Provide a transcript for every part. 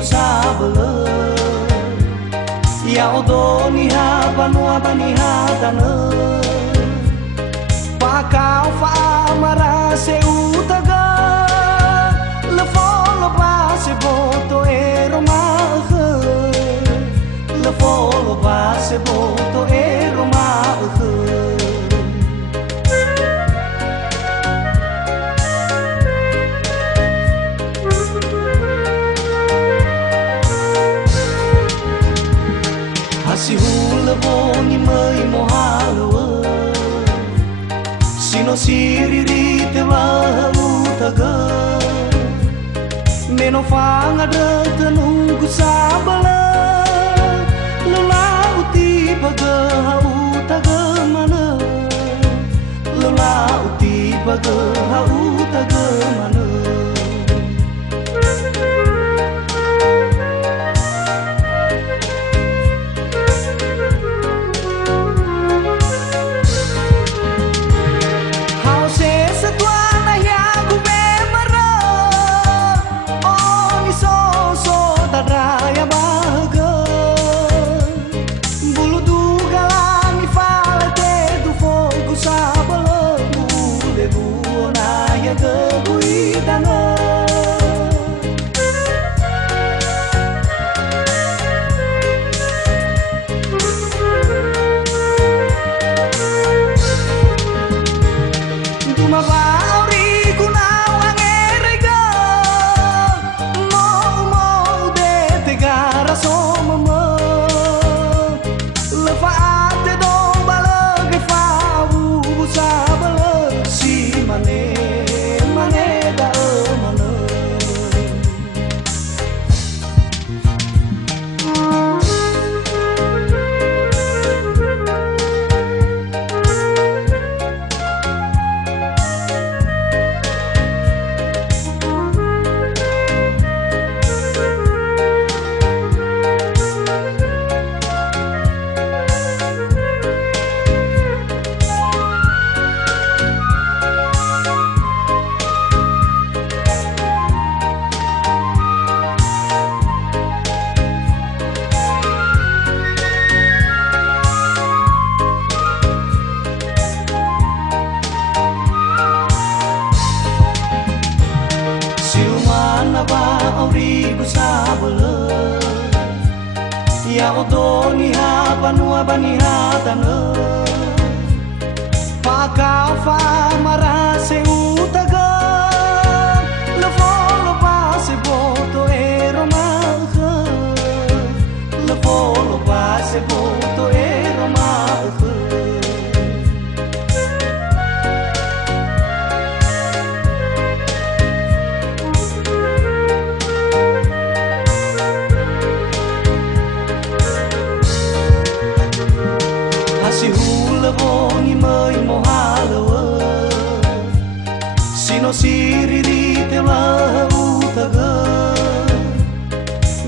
auriku sabele ya odoni ha banua bani hatane pakau fa mara se utaga le folo ba se boto e roma le folo ba se boto e roma si hula boni mai mohalo sino siri te wa utaga meno fanga de tenunggu sabala lula uti baga utaga mana lula uti baga utaga mana auriku sabele ya odoni ha banua bani hatane pakau fa mara se utaga le folo pa se boto e roma le folo pa se boto e roma si hula boni mai mohalo sino siri te wa utaga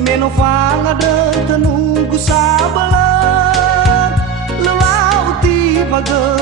meno fanga de tenunggu sabala lula uti baga